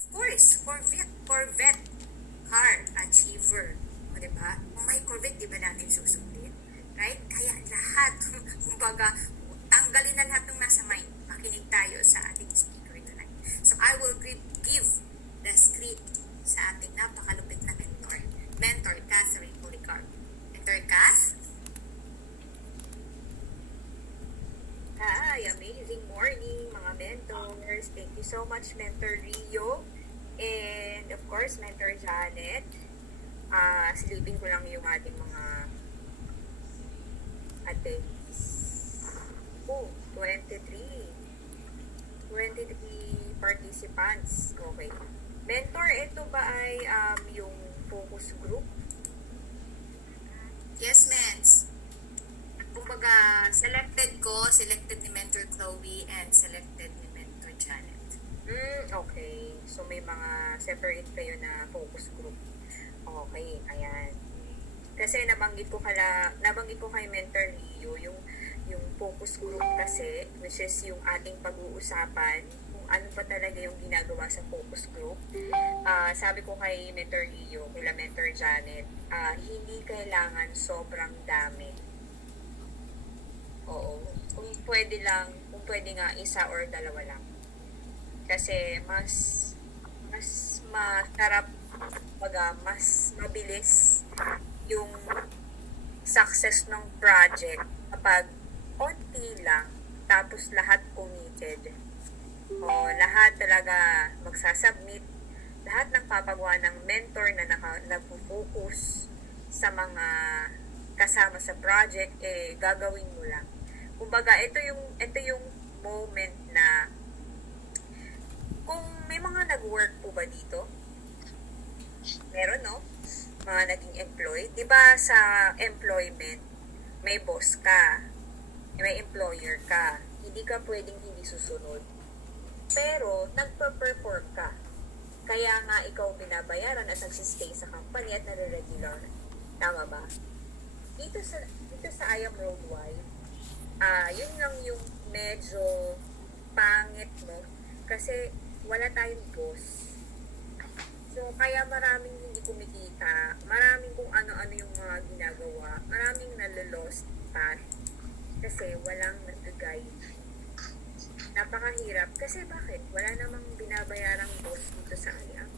Of course, Corvette car achiever. O, diba? Kung may Corvette, di ba natin susundin? Right? Kaya lahat, kumbaga, tanggalin na lahat ng nasa mind. Makinig tayo sa ating speaker tonight. So, I will give the script sa ating napakalupit na Mentor Catherine Policarp. Mentor Cath? Hi, amazing morning mga mentors. Thank you so much, Mentor Rio. And of course, Mentor Janet. Silipin ko lang yung ating mga attendees. Oh, 23 participants. Okay. Mentor, ito ba ay yung focus group? Yes, mens. Kumbaga, selected ni Mentor Chloe and selected ni Mentor Janet. Okay. So, may mga separate kayo na focus group. Okay, ayan. Kasi nabanggit ko kay Mentor Rio yung focus group kasi, which is yung ating pag-uusapan kung ano pa talaga yung ginagawa sa focus group. Sabi ko kay Mentor Rio, kila Mentor Janet, hindi kailangan sobrang dami. Oo. Kung pwede nga isa or dalawa lang. Kasi mas masarap, mas mabilis yung success ng project kapag konti lang tapos lahat committed. O lahat talaga magsasubmit, lahat ng papagawa ng mentor na nag-focus sa mga kasama sa project, gagawin mo lang. Kumbaga, ito yung moment na kung may mga nag-work po ba dito? Meron, no? Mga naging employed. Di ba sa employment, may boss ka, may employer ka. Hindi ka pwedeng hindi susunod. Pero, nagpa-perform ka. Kaya nga ikaw binabayaran at nagsistay sa company at nare-regular. Tama ba? Dito sa I Am Worldwide, yun lang yung medyo pangit, no? Kasi wala tayong boss. So, kaya maraming hindi kumikita, maraming kung ano-ano yung mga ginagawa, maraming nalolost path kasi walang nag-guide. Napakahirap. Kasi bakit? Wala namang binabayarang boss dito sa IAM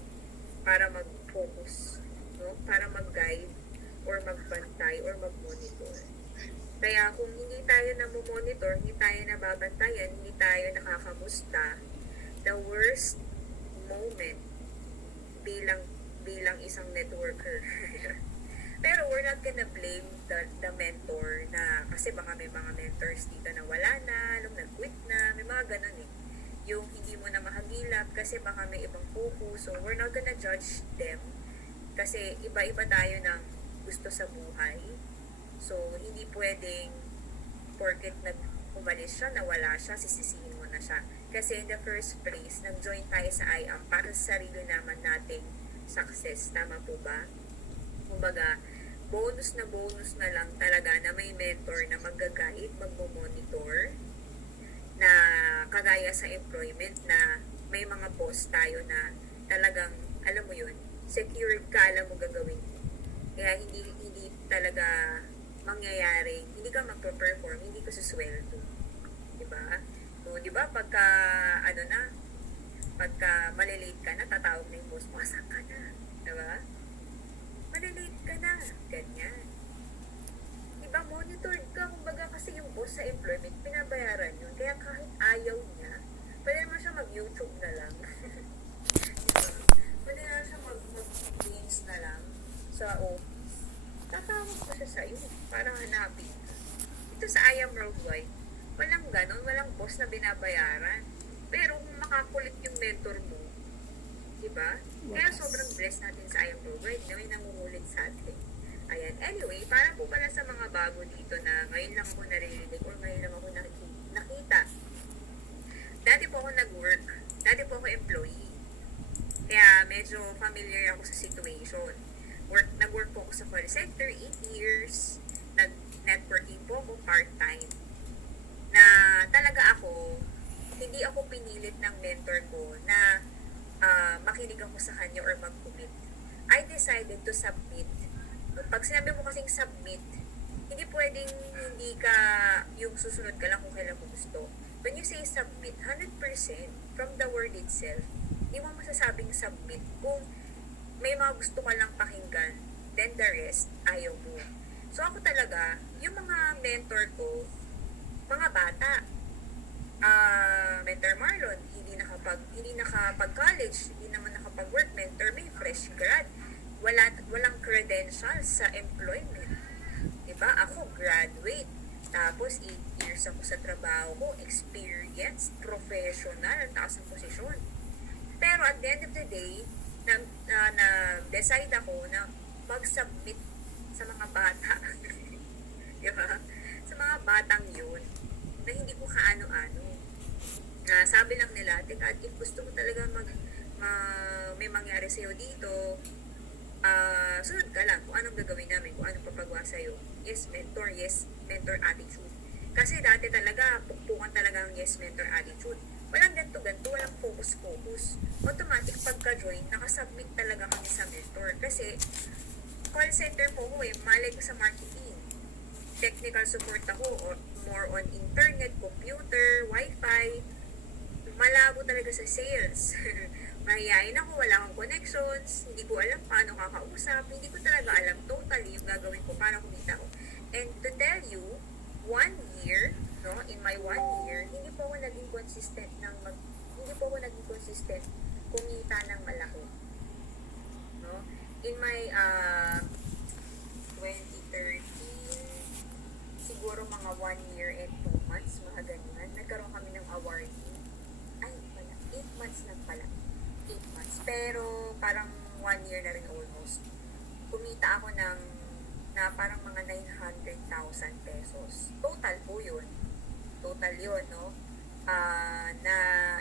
para mag-focus, no? Para mag-guide or magbantay or mag-monitor. Kaya kung hindi tayo na-monitor, hindi tayo nababantayan, hindi tayo nakakamusta, the worst moment bilang isang networker. Pero we're not gonna blame the mentor na kasi baka may mga mentors dito na wala na, nag-quit na, may mga ganun eh. Yung hindi mo na mahagilap kasi baka may ibang focus. So we're not gonna judge them kasi iba-iba tayo ng gusto sa buhay. So hindi pwedeng porket umalis siya, nawala siya, sisisihin mo na siya. Kasi in the first place, nag-join tayo sa IAM para sa sarili naman nating success. Tama po ba? Kumbaga, bonus na lang talaga na may mentor na mag-guide, mag-monitor, na kagaya sa employment na may mga boss tayo na talagang, alam mo yun, secured ka, alam mo gagawin mo. Kaya hindi talaga mangyayari, hindi ka magpe-perform, hindi ka susweldo. Diba? So, diba, pagka malilate ka na, tatawag na yung boss mo, asan ka na? Diba? Malilate ka na. Ganyan. Diba, monitored ka, kumbaga kasi yung boss sa employment, pinabayaran yun. Kaya kahit ayaw niya, pwede naman siya mag-YouTube na lang. Diba? Pwede naman siya mag-games na lang sa office. Tatawag ko siya sa'yo para hanapin ka. Ito sa I Am Worldwide, walang ganon, walang boss na binabayaran. Pero kung makakulit yung mentor mo, diba? Kaya sobrang blessed natin sa I Am Worldwide na may nangungulit sa atin. Ayan. Anyway, para po pala sa mga bago dito na ngayon lang ako naririnig or ngayon lang ako nakita. Dati po ako nag-work. Dati po ako employee. Kaya medyo familiar ako sa situation. Nag-work po ako sa call center 8 years. Nag-networking po ako part-time. Na talaga hindi ako pinilit ng mentor ko na nakinig ako sa kanya or mag-commit. I decided to submit. Pag sinabi mo kasing submit, hindi pwedeng hindi ka yung susunod ka lang kung kailan mo gusto. When you say submit, 100% from the word itself, hindi mo masasabing submit kung may mga gusto ka lang pakinggan, then the rest, ayaw mo. So ako talaga, yung mga mentor ko, mga bata, Mentor Marlon, hindi nakapag-college, hindi naman nakapag-work. Mentor may fresh grad. Walang credentials sa employment. Diba? Ako, graduate. Tapos, 8 years ako sa trabaho ko, experienced, professional, ang taas ng posisyon. Pero at the end of the day, nag-decide ako na mag-submit sa mga bata. Diba? Sa mga batang yun, na hindi ko kaano-ano. Sabi lang nila, teka, if gusto mo talaga may mangyari sa'yo dito, sunod ka lang kung anong gagawin namin, kung anong papagawa sa'yo. Yes, mentor attitude. Kasi dati talaga, pukpukan talaga ang yes, mentor attitude. Walang ganto-ganto, walang focus-focus. Automatic pagka-join, nakasubmit talaga kami sa mentor. Kasi, call center po ko malay ko sa marketing. Technical support ako, or more on internet, computer, wifi. Malabo talaga sa sales. Mahihayin ako, wala akong connections, hindi ko alam paano kakausap, hindi ko talaga alam totally yung gagawin ko para kumita ko. And to tell you, 1 year, no, in my 1 year, hindi po ako naging consistent kumita ng malaki. No? In my 2013, siguro mga 1 year and 2 months, mga ganyan, nagkaroon kami ng awarding. Ay, pala, 8 months lang pala. 8 months. Pero parang 1 year na rin almost. Kumita ako ng na parang mga 900,000 pesos. Total po yun. Total yun, no? Na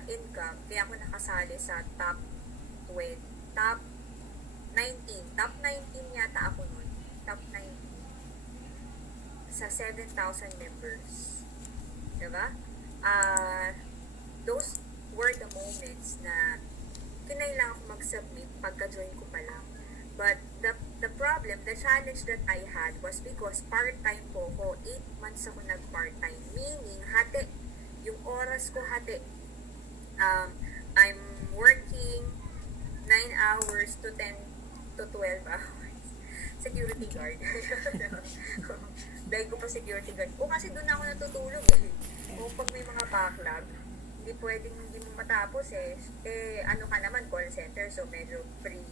income. Kaya ako nakasali sa top 19. Top 19 yata ako nun. Top 19. Sa 7,000 members. Diba? Those were the moments na kinailangan ko mag-submit pagka-join ko pa lang. But the problem, the challenge that I had was because part-time po ko, 8 months ako nag-part-time. Meaning, hati, yung oras ko hati. I'm working 9 hours to 10 to 12 hours. Security guard. Dahil ko pa security guard. O kasi doon ako natutulog eh. O pag may mga backlog, hindi pwedeng hindi mo matapos eh. Ano ka naman, call center, so medyo free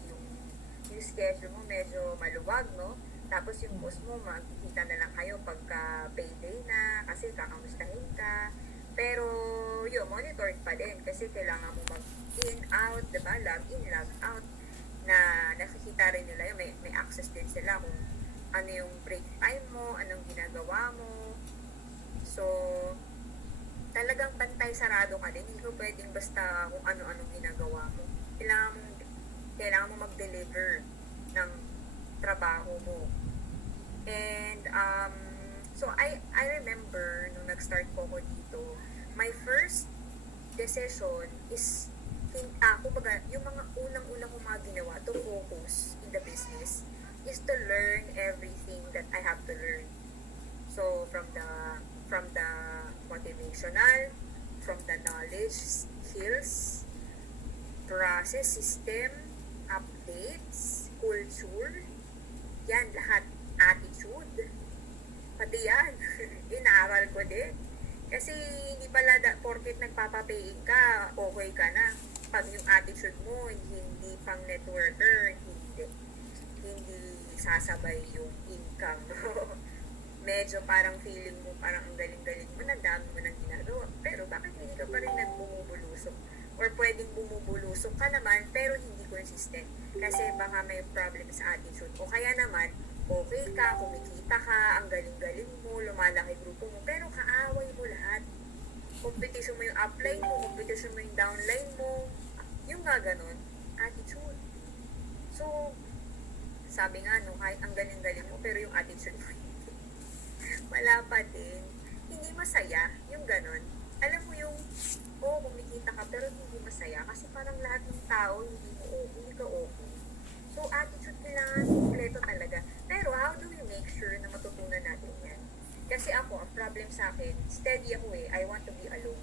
yung schedule mo, medyo maluwag, no? Tapos yung boss mo, magkikita na lang kayo pagka payday na, kasi kakamustahin ka. Pero, yun, monitored pa din, kasi kailangan mo mag-in, out, diba? Log in, log out, na nakikita rin nila yun, may access din sila kung ano yung break time mo, anong ginagawa mo. So, talagang bantay sarado ka din. Hindi ko pwedeng basta kung ano-anong ginagawa mo. Kailangan mo mag-deliver ng trabaho mo. And, so I remember nung nag-start po ko dito, my first decision is, kumbaga, yung mga unang-unang kong mga ginawa to focus in the business is to learn everything that I have to learn. So, from the motivational, from the knowledge, skills, process, system, updates, culture, yan lahat, attitude, pati yan, inaaral ko din. Kasi hindi pala porket nagpapapayin ka, okay ka na. Pag yung attitude mo, hindi pang networker, hindi sasabay yung income mo. Medyo parang feeling mo, parang ang galing-galing mo, nandami mo nang ginagawa. Pero bakit hindi ka pa rin nagbumubulusok? Or pwedeng bumubulusok ka naman, pero hindi consistent. Kasi baka may problem sa attitude. O kaya naman, okay ka, kumikita ka, ang galing-galing mo, lumalaki grupo mo, pero kaaway mo lahat. Competition mo yung upline mo, competition mo yung downline mo, yung nga ganun, attitude. So, sabi nga, no, kahit ang galing-galing mo, pero yung attitude mo, wala pa din. Hindi masaya, yung ganun. Alam mo yung, kumikita ka, pero hindi masaya. Kasi parang lahat ng tao, hindi mo Kasi ako, ang problem sa akin, steady ako eh. I want to be alone.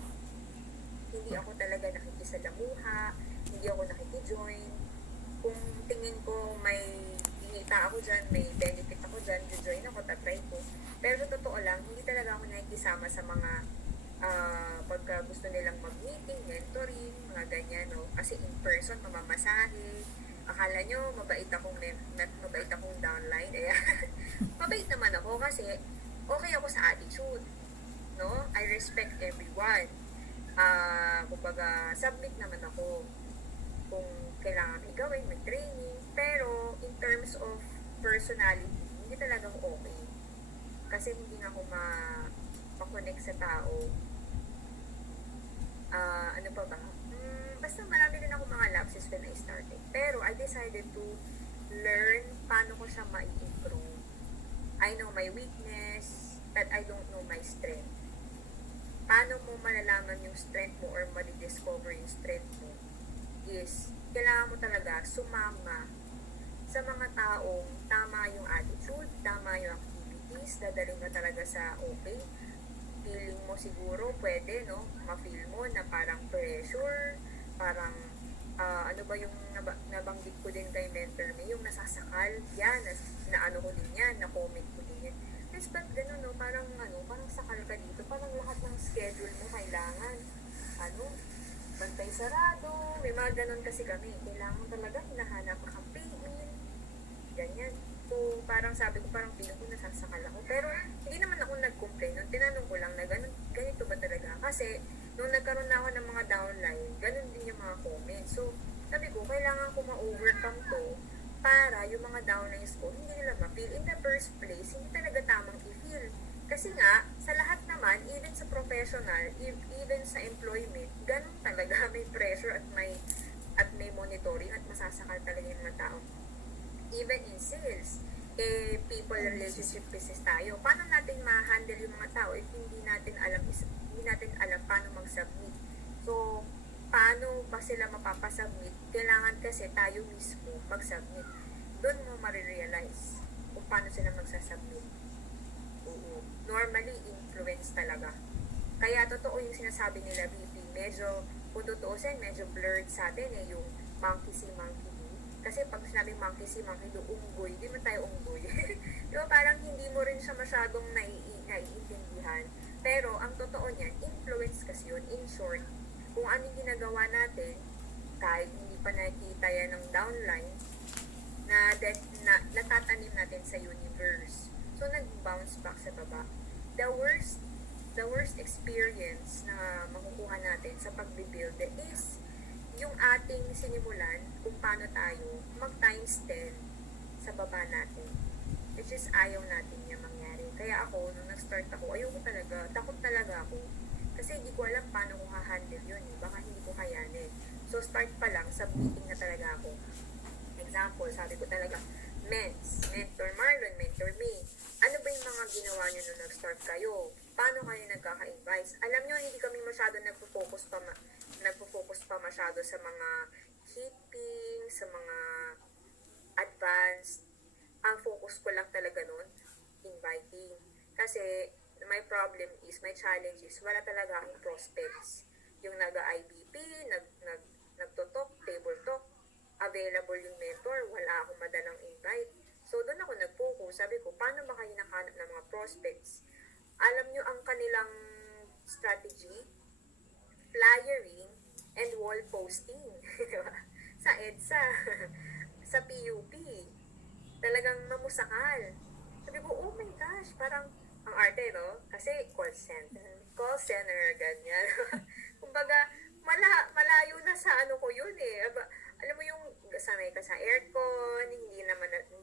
Hindi ako talaga nakikisalamuha, hindi ako nakikijoin. Kung tingin ko may inita ako dyan, may benefit ako dyan, join ako, tatry ko. Pero sa totoo lang, hindi talaga ako nakikisama sa mga pagka gusto nilang mag-meeting, mentoring, mga ganyan, no? Kasi in person, mamamasahe. Akala nyo, mabait akong downline. Eh, mabait naman ako kasi okay ako sa attitude. No? I respect everyone. Kumbaga, submit naman ako kung kailangan may gawin, may training. Pero, in terms of personality, hindi talaga ako okay. Kasi hindi nga ako ma-connect sa tao. Ano pa ba? Basta marami din ako mga lapses when I started. Pero, I decided to learn paano ko siya ma-improve. I know my weakness, but I don't know my strength. Paano mo malalaman yung strength mo or ma-discover yung strength mo is, kailangan mo talaga sumama sa mga taong tama yung attitude, tama yung activities, dadaling ka talaga sa okay. Feeling mo siguro pwede, no? Ma-feel mo na parang pressure, parang ano ba yung nabanggit ko din kay mentor me, yung nasasakal, yan, na ano ko din yan, na comment ko din yan. Yes, but gano'n, no? Parang sakal ka dito, parang lahat ng schedule mo kailangan, bantay sarado, may mga ganun kasi kami, kailangan talaga, hinahanap ka campaign, ganyan. So, parang sabi ko, parang feeling ko nasasakal ako. Pero, hindi naman ako nag-complain. Nung tinanong ko lang na ganito ba talaga? Kasi, nung nagkaroon na ako ng mga downline, ganun din yung mga comments. So, sabi ko, kailangan ko ma-overcome to para yung mga downlines ko, hindi nila ma-feel. In the first place, hindi talaga tamang i-feel. Kasi nga, sa lahat naman, even sa professional, even sa employment, ganun talaga, may pressure at may monitoring at masasakal talaga yung mga tao. Even in sales, people relationship business tayo. Paano natin ma-handle yung mga tao if hindi natin alam paano mag-submit? So, paano ba sila mapapasubmit? Kailangan kasi tayo mismo mag-submit. Doon mo marirealize kung paano sila magsasubmit. Oo. Normally, influence talaga. Kaya totoo yung sinasabi nila, VP. Medyo, kung tutuusin, medyo blurred sa atin yung monkey see, monkey do. Kasi pag sinabing monkey see, monkey do, unggoy, di man tayo unggoy. Diba parang hindi mo rin siya masyadong naiintindihan. Pero ang totoo niyan, influence kasi yun. In short, kung anong ginagawa natin, kahit hindi pa nakikita yan ng downline, na natatanim natin sa universe. So, nag-bounce back sa baba. The worst experience na makukuha natin sa pagbibuild is yung ating sinimulan kung paano tayo mag-times 10 sa baba natin. Which is ayaw natin yung mangyari. Kaya ako, nung nag-start ako, ayoko talaga, takot talaga ako. Kasi hindi ko alam paano ko ha-handle yun. Baka hindi ko kayanin. So, start pa lang, submitting na talaga ako. Example, sabi ko talaga, mentor Marlon, mentor me. Ano ba yung mga ginawa nyo nung nag-start kayo? Paano kayo nagkaka-advise? Alam nyo, hindi kami masyado nagpo-focus pa masyado sa mga keeping, sa mga advanced. Ang focus ko lang talaga nun, inviting. Kasi, my problem is, my challenge is, wala talaga akong prospects. Yung nag-IBP, nagtutok, table talk, available yung mentor, wala akong madalang invite. So, doon ako nag-focus. Sabi ko, paano ba kayo nakahanap ng mga prospects? Alam nyo ang kanilang strategy? Flyering and wall posting. Sa EDSA, sa PUP. Talagang mamusakal. Sabi ko, oh my gosh, parang ang arte, no? Kasi call center, ganyan. Kumbaga, malayo na sa ano ko yun eh. Alam mo yung sanay ka sa aircon, hindi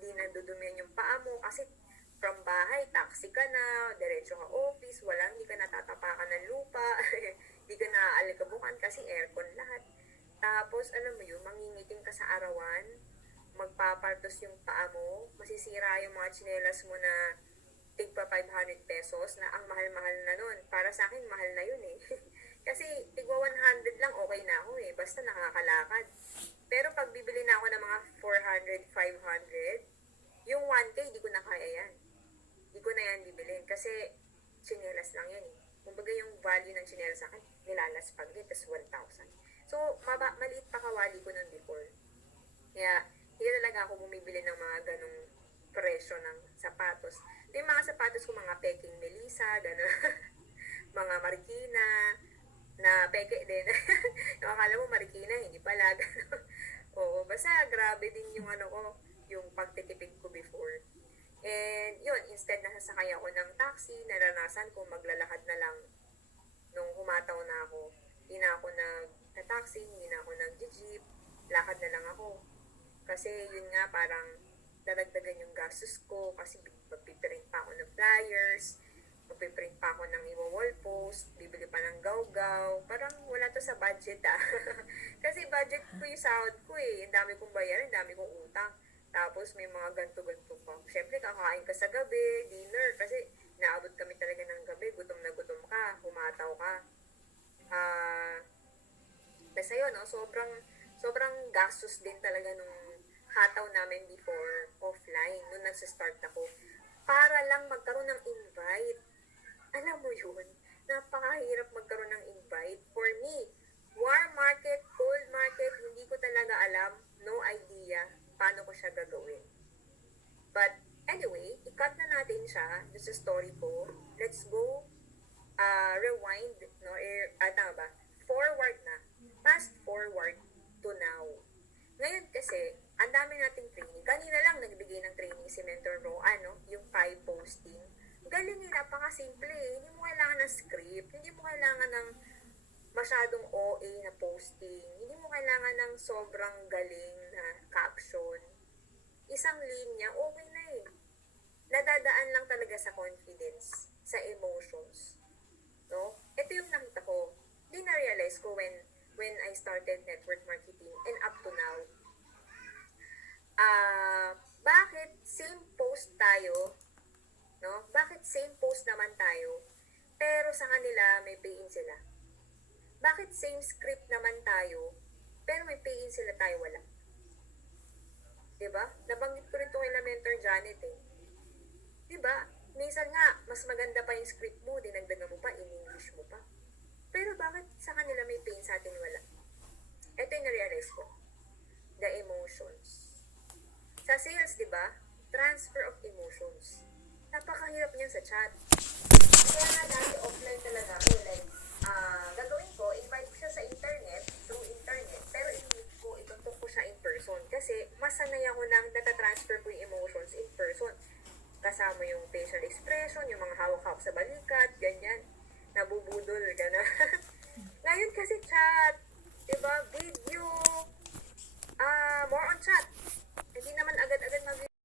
nandudumihan yung paa mo kasi from bahay, taxi ka na, diretso ka office, hindi ka natatapakan ng lupa, hindi ka naaalikabukan kasi aircon lahat. Tapos, alam mo yun, mangingiting ka sa arawan, magpapartos yung paa mo, masisira yung mga tsinelas mo na tigpa 500 pesos na ang mahal-mahal na nun. Para sa akin, mahal na yun eh. Kasi tigwa 100 lang okay na ako eh, basta nakakalakad. Pero pag bibili na ako ng mga 400, 500, yung 1K, di ko na kaya yan. Di ko na yan bibilin. Kasi tsinelas lang yan eh. Kumbaga yung value ng tsinelas sa akin, nilalaspag din, tas 1,000. So, maliit pa kawali ko nun before. Kaya, hindi talaga ako bumibili ng mga ganong presyo ng sapatos. Yung mga sapatos ko, mga peking Melissa, gano'n. Mga Marikina, na peke din. Yung akala mo Marikina, hindi pala. Gano'n. Oo, basta grabe din yung ano ko, yung pagtitipid ko before. And yun, instead na sasakay ako ng taxi, naranasan ko maglalakad na lang nung humataw na ako. Hindi na ako nag-taxi, hindi na ako nag-jeep, lakad na lang ako. Kasi yun nga, parang dadagdagan yung gastos ko kasi magpiprint pa ako ng flyers, magpiprint pa ako ng wall post, bibili pa ng gaw-gaw. Parang wala to sa budget Kasi budget ko yung sahod ko eh. Ang dami kong bayaran, ang dami kong utang. Tapos may mga ganto-ganto pa. Siyempre, kakain ka sa gabi, dinner, kasi naabot kami talaga ng gabi, gutom na gutom ka, humataw ka. Basta yun, no? Sobrang gastos din talaga nung hataw namin before offline, nung nagsa-start ako. Para lang magkaroon ng invite. Alam mo yun, napakahirap magkaroon ng invite. For me, warm market, cold market, hindi ko talaga alam, no idea paano ko siya gagawin. But anyway, i-cut na natin siya doon sa story ko. Let's go rewind, no? Tama ba? Forward na. Fast forward to now. Ngayon kasi, ang dami nating training. Kanina lang nagbigay ng training si Mentor Roa, no? Yung 5 posting. Galing nila, napaka-simple eh. Hindi mo kailangan ng script. Hindi mo kailangan ng masyadong OA na posting. Hindi mo kailangan ng sobrang galing na caption. Isang linya, okay na eh. Nadadaan lang talaga sa confidence, sa emotions. No? Ito yung nakita ko. Hindi na-realize ko when I started network marketing and up to now. Bakit same post tayo, no? Bakit same post naman tayo, pero sa kanila may pay-in sila? Bakit same script naman tayo, pero may pay-in sila, tayo wala? Diba? Nabanggit ko rin ito kay Mentor Janet eh. Diba? Minsan nga, mas maganda pa yung script mo, dinagdagan mo pa, in-English mo pa. Pero bakit sa kanila may pay-in, sa atin wala? Ito yung na-realize ko. The emotions. Sa sales, di ba? Transfer of emotions. Napakahirap niyan sa chat. Kaya nga dati offline talaga ako. Like, gagawin ko, invite ko siya sa internet, through internet, pero itutok ko siya in person. Kasi mas sanay ako nang natatransfer ko yung emotions in person. Kasama yung facial expression, yung mga hawak-hawak sa balikat, ganyan. Nabubudol, gano'n. Ngayon kasi chat, di ba? Video.